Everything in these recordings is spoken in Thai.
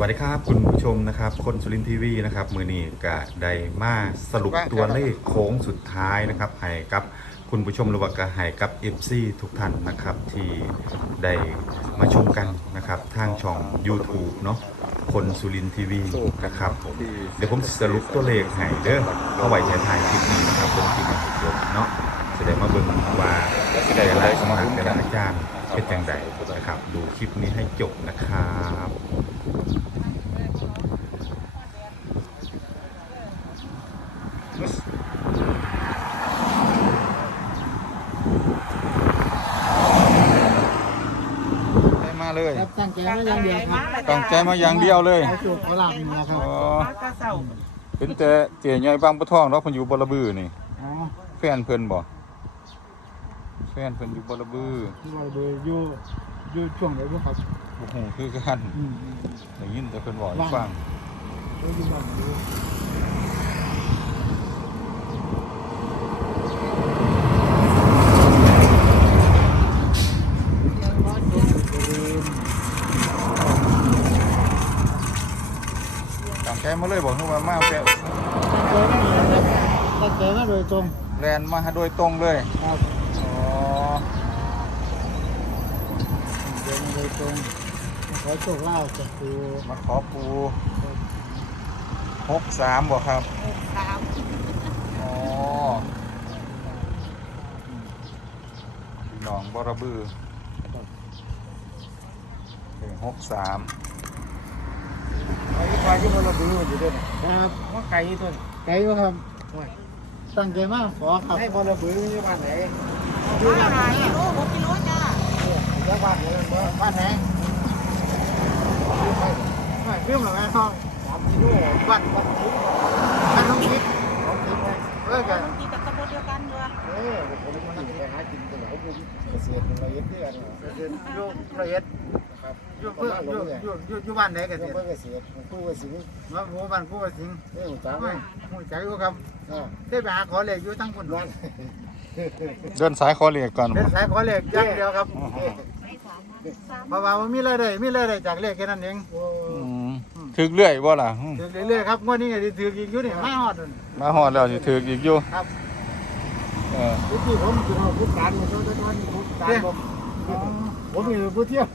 วัสดีครับคุณผู้ชมนะครับ คนสุรินทีวีนะครับ มือนี้ก็ได้มาสรุปตัวเลขโค้งสุดท้ายนะครับให้กับคุณผู้ชมหรือว่าก็ให้กับ FC ทุกท่านนะครับ ที่ได้มาชมกันนะครับ ทางช่อง YouTube เนาะคนสุรินทีวีนะครับผมเดี๋ยวผมสรุปตัวเลขให้เด้อเอาไว้ท้ายคลิปนี้นะครับเป็นคลิปมาจบเนาะจะได้มาเบิ่งว่าแต่ละสมัครแต่ละอาจารย์เป็นอย่างไรนะครับ ดูคลิปนี้ให้จบนะครับ ได้มา เลยครับตั้งใจมาอย่างเดียวครับต้องใจมาอย่างเดียวเลยขอจุกขอหลับมาครับอ๋อมากระเซ้าเป็นแต่เจียใหญ่บางปะทองเนาะเพิ่นอยู่บลบือนี่ อ๋อแฟนเพิ่นบ่แฟนเพิ่นอยู่บลบือที่เราดูอยู่อยู่ช่วงไหนบ้างครับบ่ฮู้คือกันอืมอืมได้ยินแต่เพิ่นบอกให้ฟังอยู่ที่บ้านอยู่บริเวณ ตั้งใจมาเลยบ่ฮู้ว่ามาแฟนตั้งใจมาอย่างครับตั้งใจมาโดยตรงแลนมาโดยตรงเลยครับอ๋อตั้งใจมาโดยตรงขอโชคลาภจากครูมาขอปู63บ่ครับสามอ๋อพี่น้องบรบือเป็น63ไปไปที่เราดูอยู่ด้วยครับว่าไก่ตัวไกลวะครับตั้งใจมาขอครับให้บอลบืออยู่บ้านไหนอยู่บ้านไหนกิโลหกกิโลจ้าอยู่บ้านไหนบ้านไหนไม่เรื่องหรอกไอ้ห้องสามกิโลบ้านบ้านทิพย์บ้านน้องทิพย์น้องทิพย์ไงเออกันบางทีแต่ตำบลเดียวกันด้วยเออผมมันไปหากินกันแล้วผมเกษตรละเอียดด้วยกันเกษตรอยู่ละเอียดครับอยู่เพื่ออยู่อยู่อยู่อยู่บ้านไหนเกษตรเกษตรกู้กสิงมาหมู่บ้านกู้กสิงห์เอ้ยจ้าไม่หูใจอยู่ครับได้ไปหาขอเลขอยู่ทั้งคนบ้านเดินสายคอเรียกก่อนเป็นสายขอเลขอย่างเดียวครับเพราว่ามันมีรายได้มีรายได้จากเลขแค่นั้นเองอืมถึกเรื่อยบ่ล่ะอืมถือเรื่อยๆครับงวดนี้ก็สิถืออีกอยู่นี่มาฮอดมันมาฮอดแล้วสิถึกอีกอยู่ครับ เออที่ผมคือเอาพุทธการมาโชว์ตอนพุทธการผมผมมีผู้เที่ยว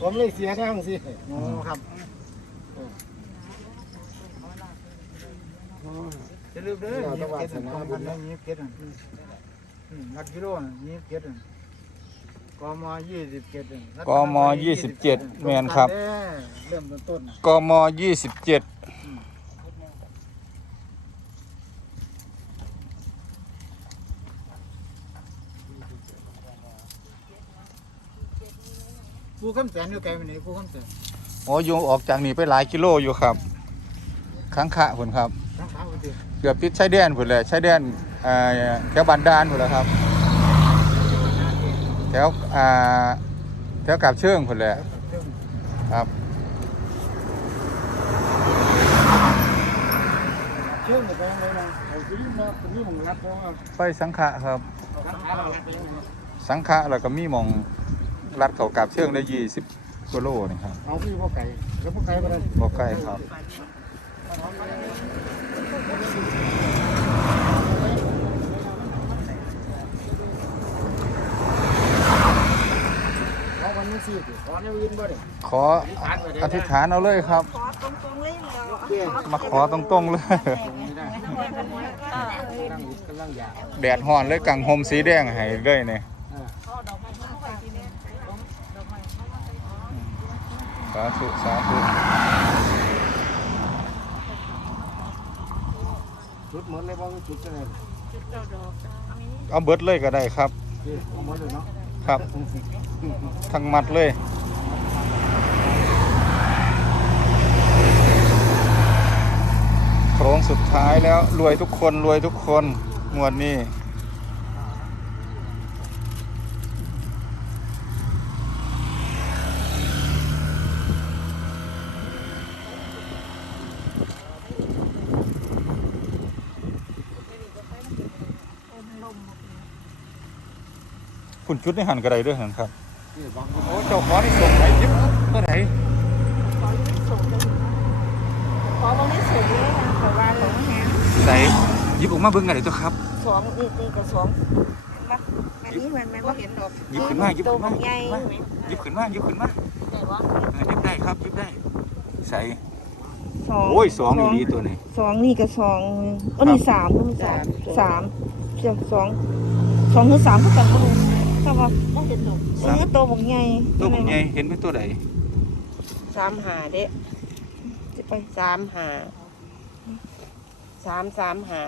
ผมเลยเสียทางสิโอ้ครับจะลืมเด้อยี่สิบเจ็ดกองพันแล้วยี่สิบเจ็ดหลักกิโลน่ะยี่สิบเจ็ดกมยี่สิบเจ็ดกม27แมนครับ เริ่มต้นกม 27ผู้คำแสนอยู่ไกลไปไหนผู้คำแสนโอ้อยู่ออกจากนี่ไปหลายกิโลอยู่ครับค้างขะพุ่นครับ ทั้งขาไปดิเกือบติดชายแดนพุ่นแหละชายแดนเอ่อแถวบันดาลพุ่นแหล้วครับ แถวอ่าแถวกาบเชิงพุ่นแหละครับ เชื่อมไปยังไงนะเอาขึ้นมาตรงนี้ผมรับเพราะว่าไฟสังขะครับ ทั้งขาเราไปยังไงสังขะแล้วก็มีหมอง ลัดเขากาบเชิงได้ยี่สิบกิโลนี่ครับเอาพี่พวกไก่แล้วพวกไก่ไปเลยบ่ใกล้ครับเอาวันนี้สิขอเนี่ยยืนบ่ได้ขออธิษฐานเอาเลยครับ ขอตรงๆเลยแล้วเตี้ยมาขอตรงๆเลยไม่ได้เออกำลังกำลังอยากแดดฮ้อนเลยกังหมสีแดงให้เลยเนี่ย สาธุสาธุชุดเหมือนเลยบ่ชุดจะไหนเจ้าดอกนี้เอาเบิดเลยก็ได้ครับเอาหมดเลยเนาะครับทั้งมัดเลยโค้งสุดท้ายแล้วรวยทุกคนรวยทุกคนงวดนี้ คุณชุดในหันกระไดด้วยหันครับโอ้เจ้าของนี่ส่งไหนยิ้มเมื่อไหร่ขอลงได้สูงเลยนะแต่ว่าหลงแหงใส่ยิบออกมาเบิ้งกันเลยเจ้าครับสองอีกกัสองมาดีไมันมันก็เห็นดอกยิบขึ้นมากยิบขึ้นมากยิบขึ้นมายิบขึ้นมายิบได้ครับยิบได้ ใส่สองโอ้ยสองอยู่นี่ตัวนี้สองนี่กับสองอันนี้สามก็มีสามสามเกสองสองหรือสามก็จำไม่รู้ ถ้าว่าก็เห็นดอกเออตัวบางใหญ่ตัวมันใหญ่เห็นเป็นตัวใดสามหาเด้จะไปสามหาสามสามหา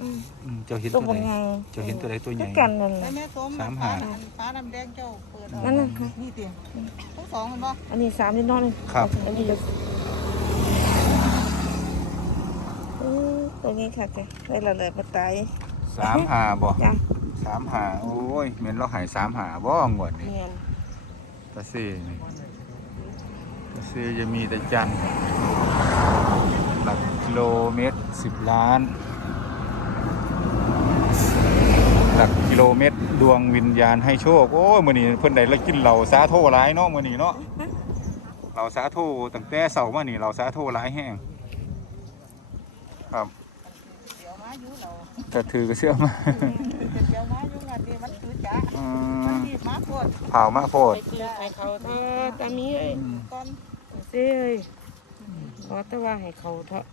อืมอืมเจ้าเห็นตัตัววบางใดใหญ่เจ้าเห็นตัวใดตัวใหญ่กันนั่นแต่น่ะแม่ส้มสามหา ฟ้าดำแดงเจ้าเปิดออกนั่นน่ะค่ะ นี่เตียงทั้งสองมันบ่อันนี้สามนิดหน้อยหนึ่งครับ อันนี้จะเออตัวนี้ค่ะจ้ะได้และเลยมาตายสามหาบ่จ้ะ สามหาโอ้ยเหม็นเราใหายสามหาบ่งวดนี่เนียนตาเซ่นี่ตาเซ่จะมีแต่จันทร์หลักกิโลเมตรสิบล้าน หลักกิโลเมตรดวงวิญญาณให้โชค โอ้ยมื้อนี้เพิ่นได้ละกินเหล่าสาโทหลายเนาะมื้อนี้เนาะเหล่าสาโทตั้งแต่เช้ามานี่เหล่าสาโทหลายแห้งครับเดี๋ยว มาอยู่เราแต่ถือกระเสื้อมาเดี๋ยวมาอยู่งานนี้มันคือจ้ะอืมันมรีบมาโคตรเผามาโพดไปซื้อให้เขาเถอะตามีเอ้ยอืมก่อนเซ่เอ้ยขอแต่ว่าให้เขาเถอะ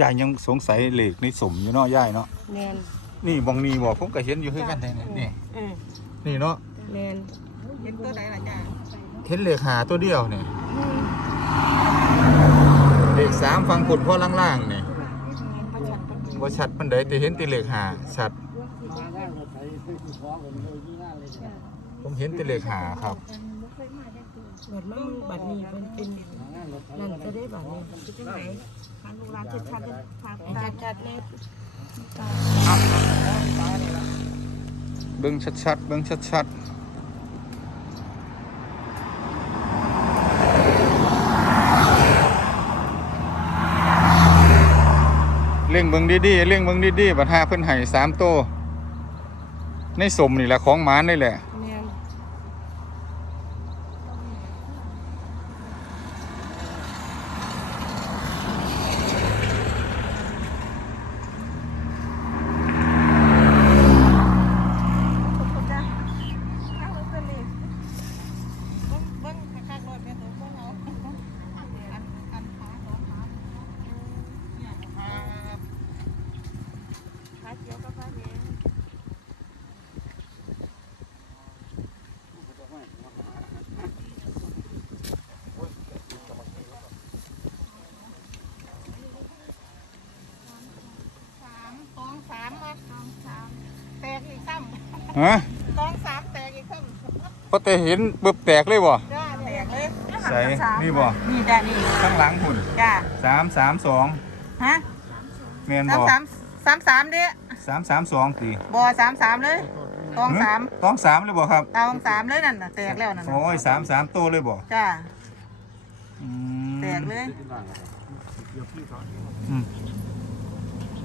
ยายยังสงสัยเหล็กในสมอยู่เนาะยายเนาะแมนนี่บองนี่บอกผมก็เห็นอยู่คือกันแท้นี่นี่เออนี่เนาะแมนเห็นตัวไหนล่ะจ้ะเห็นเหล็กหาตัวเดียวนี่เหล็กสามฟังขุดพ่อล่างๆนี่ว่าชัดมันได้แต่เห็นแติเหล็กหาชัด ผมเห็นแต่เหล็กหาครับ บัดมันบัดนี้เป็นเป็นนั่นจะได้บัดนี้จังไหนทางลูกหลานชัดๆเลยพาไปชัดชัดๆเลยเบิ้งชัดๆเบิ้งชัดๆ เร่งเบิ้งดีๆเร่งเบิ้งดีๆบัดหาเพิ่นไห้สามโตในสมนี่แหละของหมานนี่แหละ แมน เบิ่งเบิ่งคักๆรถแม่ตัวเบิ่งเอาอันอันขาสองขาเนี่ยครับ ขาเขียวกับขาแดง สามสองสามมาสองสามแตกอีกซ้ ฮะำสองสามแตกอีกซ้พอแต่เห็นปึ๊บแตกเลยบ่ำจ้าแตกเลยใส่นี่บ่นี่จ้านี่ข้างหลังหุ่นจ้าสามสามสองฮะแมนสามบ่สามสามสามเด้สามสามสองตีบอสามสามเลยตองสามต้องสามเลยบ่ครับตองสามเลยนั่นน่ะแตกแล้วนั่นน่ะโอ้ยสามสามตัวเลยบ่จ้าอืมแตกเลยอืม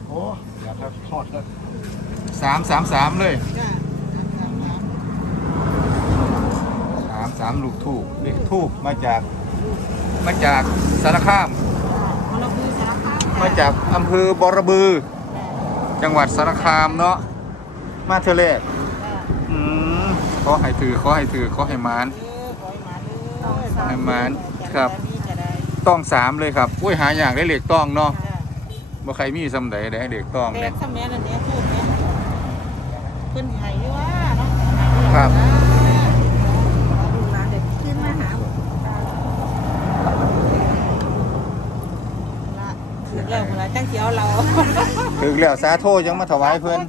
โอ้อยากจะทอดเลยสามสามสามเลยจ้าสามสามสาม สามสามลูกทูบเด็กทูบมาจากมาจากสารคามเราคือสารพัดมาจากอำเภอบอระบือ จังหวัดสารคามเนาะมาเทอเลกอืมขอให้ถือขอให้ถือขอให้หมานเออปล่อยมาเลยให้หมานครับนี่จะได้ต้องสามเลยครับอุ้ยหาอย่างได้เหล็กต้องเนาะจ้าบ่ใครมีสำใดได้เหล็กต้องแตเนี่กยสมัยนั้นเนี่ยพูดเนี่ยเพิ่นใหายด้วยว่าเนาะครับลูกหลานเด็กขึ้นมาหา ละถึงแล้วเวลา จังเสียวเราถึงแล้วสาโทยังมาถวายเพื่อน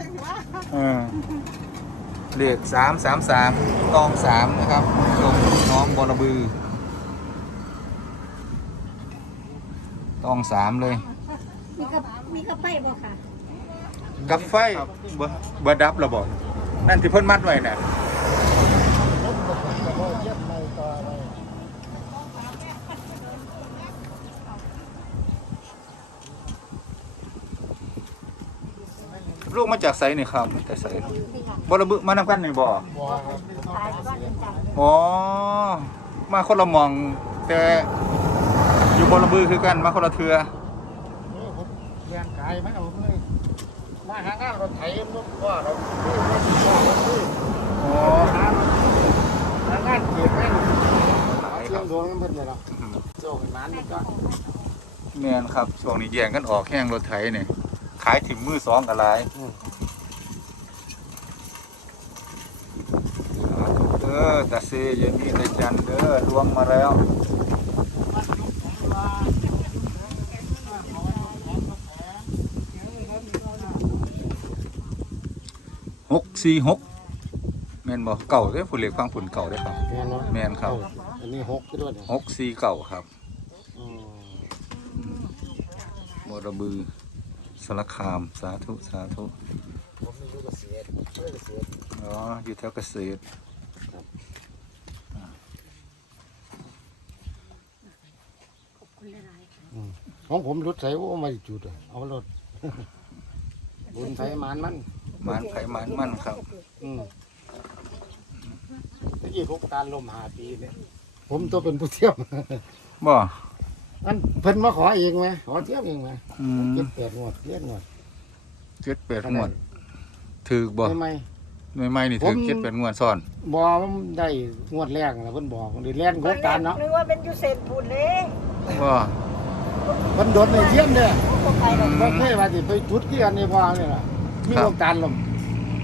เออเลขสามสามสามตองสามนะครับชมน้องบอระบือ ตองสามเลย มีกระมีกระไฟบ่ค่ะ กับไฟเบอเบอร์ดับระบอกนั่นที่เพิ่นมัดไว้น่ะ ลูกมาจากไสนี่ครับแต่ไสบอระบือมานำกันนี่บ่บัวครับอ๋อมาคนละหมอง แต่อยู่บอระบือคือกันมาคนละเทือเออผมเรียนกายมาเอาเลยมามาหางานรถไถมันว่าเราคือรถว่าเราคืออ๋อหางานเกียรงานหลายเชีคยรังบดวงมันเป็นไงล่ะโจ้ขึ้นมามันก็แม่นครับช่วงนี้แย่งกันออกแห้งรถไถเนี่ย ขายถึงมือสองกันหลายสาธุเด้อตาเซยายมีตาจันเด้อลวงมาแล้วหกสี่หกแม่นบ่เก่าเด้อผู้เล็กฟังผุนเก่าเด้อครับแม่นเนาะแม่นครับอันนี้หกไปด้วยเนี่ยหกสี่เก่าครับอืมบรบือ สารคาม สาธุ สาธุ ผมมีอยู่เกษตรเพื่อเกษตรอ๋อ อยู่แถวเกษตรของผมรถไถโอ้ไม่จุดอะเอารถบุญไถมานมันมันไผมันมันครับ อืมตะกี้พกการลมหาปีเนี่ยผมตัวเป็นผู้เที่ยว บ่ มันเพิ่นมาขอเองไหมขอเที่ยวเองไหมอืมเจ็ดแปดงวดเลี้ยงงวดเจ็ดแปดงวดถือบ่ไม่ไม่หน่วยไม้นี่ถือผม เจ็ดแปดงวดซ้อนบอมันได้งวดแรกนะเพิ่นบอกเดี๋ยวเลี้ยงโครงการเนาะนึกว่าเป็นยูเซนพูดเลยบ่เพิ่นโดนในเทียมเด้อก็ไปแล้วบ่เคยว่าสิไปจุดเกี่ยนในบ่อนี่ล่ะมีโครงการลม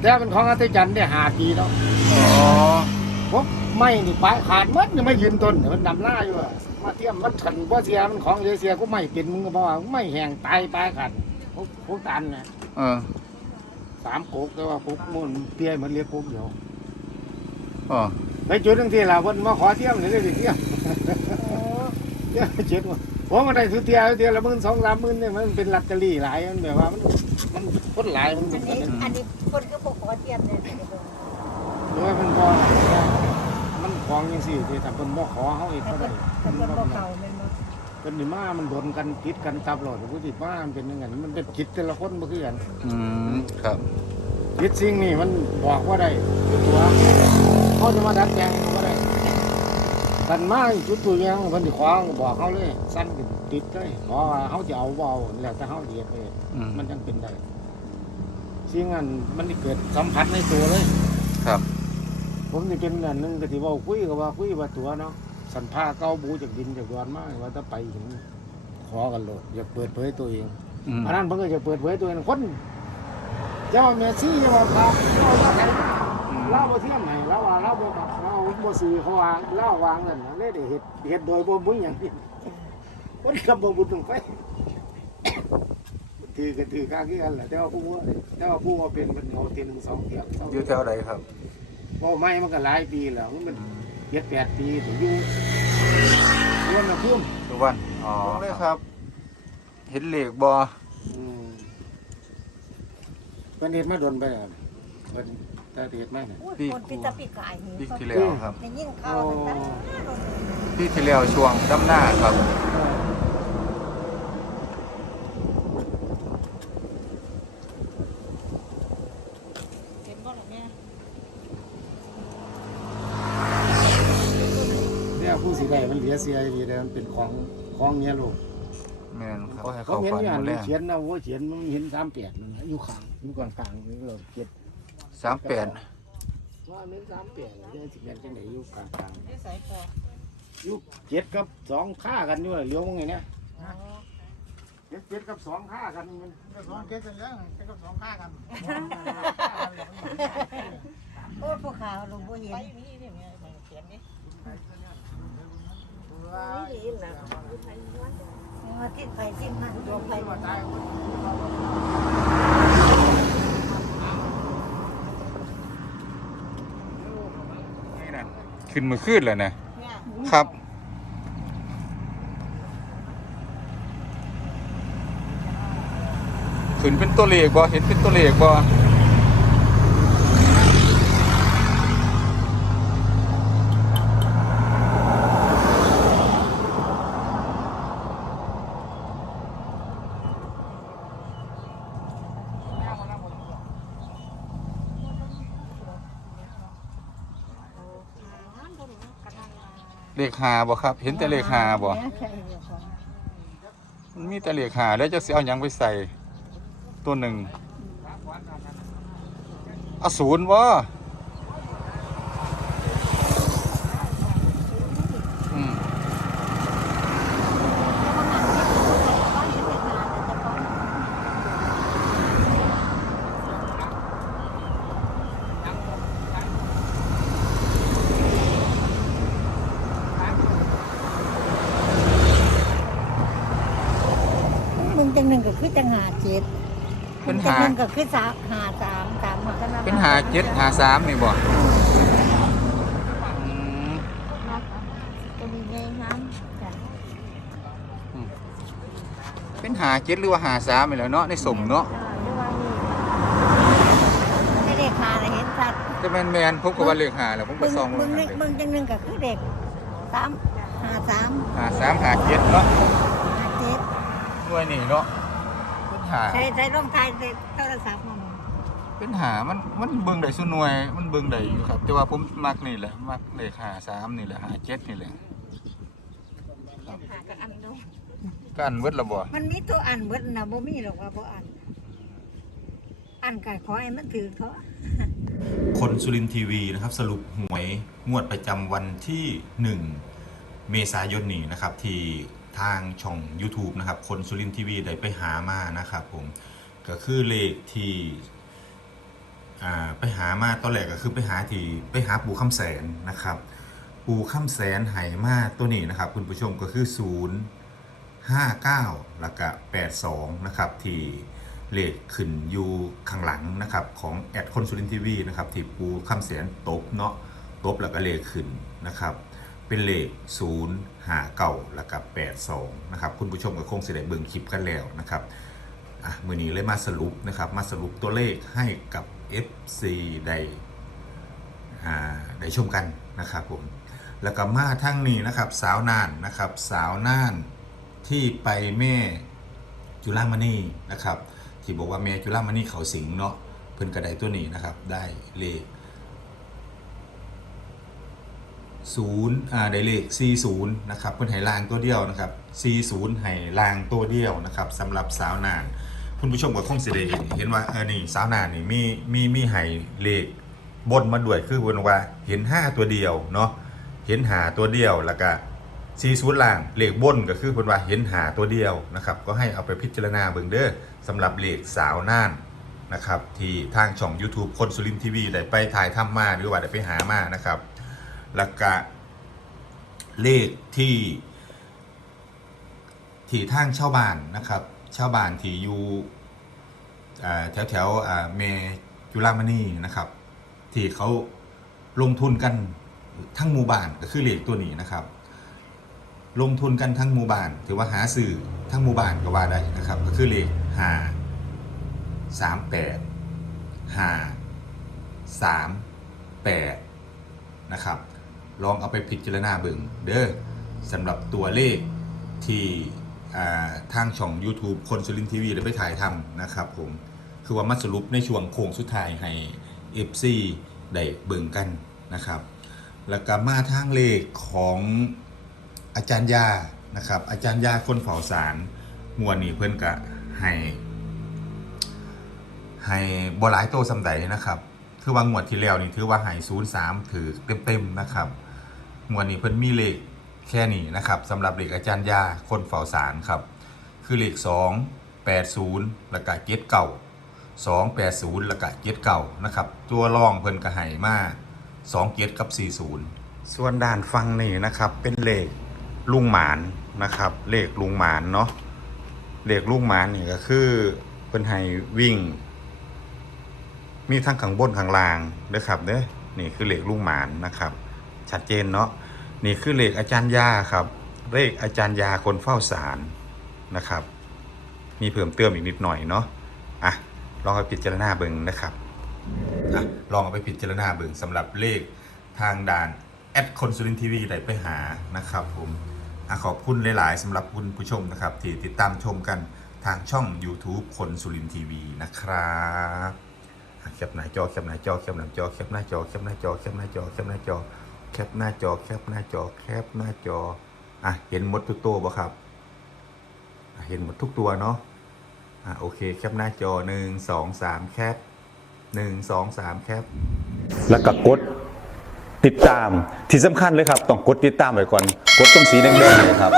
แต่มันของอาจารย์ได้หาปีเนาะอ๋อผมไม่นี่ปลายขาดหมัดนี่ไม่ยืนต้นมันดำหน้าอยู่อะ มาเทียมมันขันบ่เสียมันของเสียเสียก็ไม่เป็นมึงก็บอกว่าไม่แห้งตายปลายขาดโครงการน่ะเออสามโกกแต่ว่าโกกมุ่นเปียเหมือนเรียกโกกเดียวอ๋อไปจุดทั้งที่เราเพิ่นมาขอเที่ยมนี่ได้สิเที่ยมเที่ยมเจ็ดว่าผมมาได้สุดเที่ยวเที่ยวละหมื่นสองสามหมื่นเนี่ยมันเป็นลัตเตอรี่หลายมันแบบว่ามันมันคนหลายมันอันนี้อันนี้คนก็บอกขอเทียมเนี่ยหรือว่ามันพอมัน ของยังสี่ที่แต่เพิ่นบ่ขอเฮาอีกแต่เท่าคใดนแต่คนบอกเขาเป็นบ่เป็นนี่มามันโดนกันคิดกันตับหลอดผู้ที่มามันเป็นยังไงมันเป็นคิดแต่ละคนบ่คือกันอืมครับคิดสิ่งนี้มันบอกว่าได้คือตัวเขาจะมาดัดแปลงก็ได้กันมาจุดตัวอยังเพิ่นสิขอบอกเขาเลยสั้นขึ้นติดเลยขอว่าเขาจะเอาบ่เอาแล้วแต่เขาเดียดเลยอืมมันจังเป็นได้สิ่งนั้นมันสิเกิดสัมผัสในตัวเลย ครับ ผมนี่เป็นอันหนึงก็สิเว้าคุยก็ว่าคุยว่าตัวเนาะสันผ้าเก้าบูจากดินจากดอนมาว่าถ้าไปถึงขอกันโลดอยากเปิดเผยตัวเองอืมอันนั้นเพิ่นก็จะเปิดเผยตัวเองคนเจ้าเมสซี่เจ้าว่าพระเจ้าว่าใครเล่าบ่เทียมให้เล่าว่าเล่าบ่ครับเล่าบ่ซื้อเขาว่าเล่าวางนั่นน่ะเลยได้เฮ็ดเฮ็ดโดยบ่บุญหยังนี่คนกับบ่บุญลงไปถือก็ถือค่าคือกันแหละแต่ว่าผู้ว่าแต่ว่าผู้ว่าเป็นมันเอาเทียนหนึ่งสองเทียนสองอยู่แถวใดครับ บ่ไม่มันก็หลายปีแล้วมันเจ็ดแปดปีถึงอยู่รวมนะพุ่มทุกวันอ๋อเลยครับ เห็นเหล็กบ่อืมเพิ่นเฮ็ดมาโดนไปแล้วเพิ่นตาเฮ็ดมาเนี่ยคนพิจารณาไก่ปีที่แล้วครับ ในยิ่งเข้าตั้งแต่ปีที่แล้วช่วงดำหน้าครับ เห็นบ่ล่ะแม่ เนี่ยผู้ สิได้มันเหลือเสียดีแต่มันเป็นของของเมียลูกแม่นครับให้เขาเขาเห็นฟันอยู่หอัมนดแล้เขียนนะโอ้เขียนมันเห็นสามแปดนั่นน่ะอยู่ข้างอยู่กลางกลางๆนี่เราเขียนสามแปดว่าเน้นสามแปดเนี่ยสิเขียนจังไดอยู่กลางกลางที่สายพอๆอยู่เจ็ดกับสองค่ากันอยู่เลี้ยวมึงไงเนี่ยเจ็ดเจ็ดกับสองค่ากันมันสองเจ็ดกันแล้วเจ็ดกับสองค่ากันโอ้พวกเขาลุงบ่เห็ไปนนี่เนี่ยแม่ไปเขียนนี่ มาทิ้งไปทิ้งมันโยมไปนี่นั่นขึ้นมือขึ้นเลยนะครับ ขึ้นเป็นตัวเลขบ่เห็นเป็นตัวเลขบ่ หาบ่ครับ เห็นแต่เลขหาบ่มันมีแต่เลขหาแล้วจะเสิเอาอยังไปใส่ตัวหนึ่งอาศูนย์บ่ คือจังหาเจ็ดเป็นจังหาหนึ่งก็คือสามหาสามสามหาก็เป็นหาเจ็ดหาสามนี่บ่อืมจะมีไงครับจ้ะเป็นหาเจ็ดหรือว่าหาสามนี่แหละเนาะในสมเนาะเรียกว่านี่ไม่ได้คาเลยเห็นชัดจะแมนแมนๆผมก็ว่าเลขหาแล้วผมก็มึงซองมึลงงนี่มึงจังหนึ่งก็คือเด็กสามหาสามหาสามหาเจ็ดเนาะหาเจ็ดหน่วยนี่เนาะเป็น หาใช้ใช้ร่องไทยใช้โทรศัพท์มันเป็นหามันมันเบิ่งได้สุหน่วย มันเบิ่งได้อยู่ครับ แต่ว่าผมมักนี่แหละมักเลขหาสามนี่แหละหาเจ็ดนี่แหละหากับอันดูก็อันเวิดละบ่มันมีตัวอันเบิดนะบ่มีหรอกว่าบ่อัน อันก็ขอให้มันถือเขาคนสุรินทร์ทีวีนะครับสรุปหวยงวดประจำวันที่ 1 เมษายนนี้นะครับที่ ทางช่อง YouTube นะครับ คนสุรินทร์ทีวีได้ไปหามานะครับผมก็คือเลขที่ไปหามาตอนแรกก็คือไปหาที่ไปหาปู่คำแสนนะครับ ปู่คำแสนไหมาตัวนี้นะครับ คุณผู้ชมก็คือ 0 59แล้วก็82 นะครับที่เลขขึ้นอยู่ข้างหลังนะครับของแอดคนสุรินทีวีนะครับที่ปูคำเสียนตบเนาะตบแล้วก็เลขขึ้นนะครับ เป็นเลข 0 5เก่าแล้วก็82นะครับคุณผู้ชมก็คงสิได้เบิ่งคลิปกันแล้วนะครับอะมือนี้เลยมาสรุปนะครับมาสรุปตัวเลขให้กับ FC ได้อ่าได้ชมกันนะครับผมแล้วก็มาทั้งนี้นะครับสาวน่านนะครับสาวน่านที่ไปแม่จุฬามณีนะครับที่บอกว่าแม่จุฬามณีเขาสิงเนาะเพิ่นกระไดตัวนี้นะครับได้เลข ศูนย์อ่าได้เลข40นะครับเพิ่นให้ลางตัวเดียวนะครับ40ให้ลางตัวเดียวนะครับสำหรับสาวนานคุณผู้ชมก็คงสิได้เห็นเห็นว่าเออนี่สาวนานนี่มีมีมีให้เลขบนมาด้วยคือเพิ่นว่าเห็น 5 ตัวเดียวเนาะเห็นหาตัวเดียวแล้วก็ซีซูดล่างเลขบนก็คือเพิ่นว่าเห็นหาตัวเดียวนะครับก็ให้เอาไปพิจารณาเบิ่งเด้อสำหรับเลขสาวน่านนะครับที่ทางช่อง YouTube คนสุรินทีวีได้ไปถ่ายทำมาหรือว่าได้ไปหามานะครับ แล้วก็เลขที่ ที่ทางชาวบ้านนะครับชาวบ้านที่อยู่แถวแถวเมจุฬามณีนะครับ ที่เขาลงทุนกันทั้งหมู่บ้านก็คือเลขตัวนี้นะครับ ลงทุนกันทั้งหมู่บ้าน ถือว่าหาสื่อทั้งหมู่บ้านก็ว่าได้นะครับ ก็คือเลขห้าสามแปดห้าสามแปดนะครับ ลองเอาไปพิจารณาเบิ่งเด้อสำหรับตัวเลขที่ทางช่อง YouTube คนสุรินทีวีได้ไปถ่ายทำนะครับผมคือว่ามาสรุปในช่วงโค้งสุดท้ายให้ FC ได้เบิ่งกันนะครับ แล้วก็มาทางเลขของอาจารย์ยานะครับอาจารย์ยาคนเฝ้าสารมวลนี้เพื่อนก็ให้ให้บหลายโตสำใดนะครับคือว่างวดที่แล้วนี่ถือว่าให้ศูนย์สามถือเต็มๆนะครับ งวดนี้เพิ่นมีเลขแค่นี้นะครับสำหรับเลขอาจารย์ยาคนเฝ้าสารครับ คือเลข2 80แล้วก็เจ็ดเก่า280แล้วก็เจ็ดเก่านะครับ ตัวรองเพิ่นก็ให้มา2เจ็ดกับ 40 ส่วนด้านฟังนี่นะครับ เป็นเลขลุงหมานนะครับ เลขลุงหมานเนาะเลขลุงหมานนี่ก็คือเพิ่นให้วิ่ง มีทั้งข้างบนข้างล่างเด้อครับเด้อนี่คือเลขลุงหมานนะครับ ชัดเจนเนาะ นี่คือเลขอาจารย์ยาครับ เลขอาจารย์ยาคนเฝ้าสารนะครับ มีเพิ่มเติมอีกนิดหน่อยเนาะอะลองไปพิจารณาเบิ่งนะครับอะลองเอาไปพิจารณาเบิ่งสำหรับเลขทางด่านแอดคนสุรินทีวีได้ไปหานะครับผมอะขอบคุณหลาย ๆสำหรับคุณผู้ชมนะครับ ที่ติดตามชมกันทางช่อง YouTube คนสุรินทีวีนะครับแคปหน้าจอแคปหน้าจอแคปหน้าจอแคปหน้าจอแคปหน้าจอแคปหน้าจอแคปหน้าจอ แคปหน้าจอแคปหน้าจอแคปหน้าจออะเห็นหมดทุกตัวบ่ครับ เห็นหมดทุกตัวเนาะอะโอเคแคปหน้าจอหนึ่งสองสามแคป1 2 3ครับแล้วก็กดติดตามที่สำคัญเลยครับ ต้องกดติดตามไว้ก่อน กดตรงสีแดงๆเนยครับ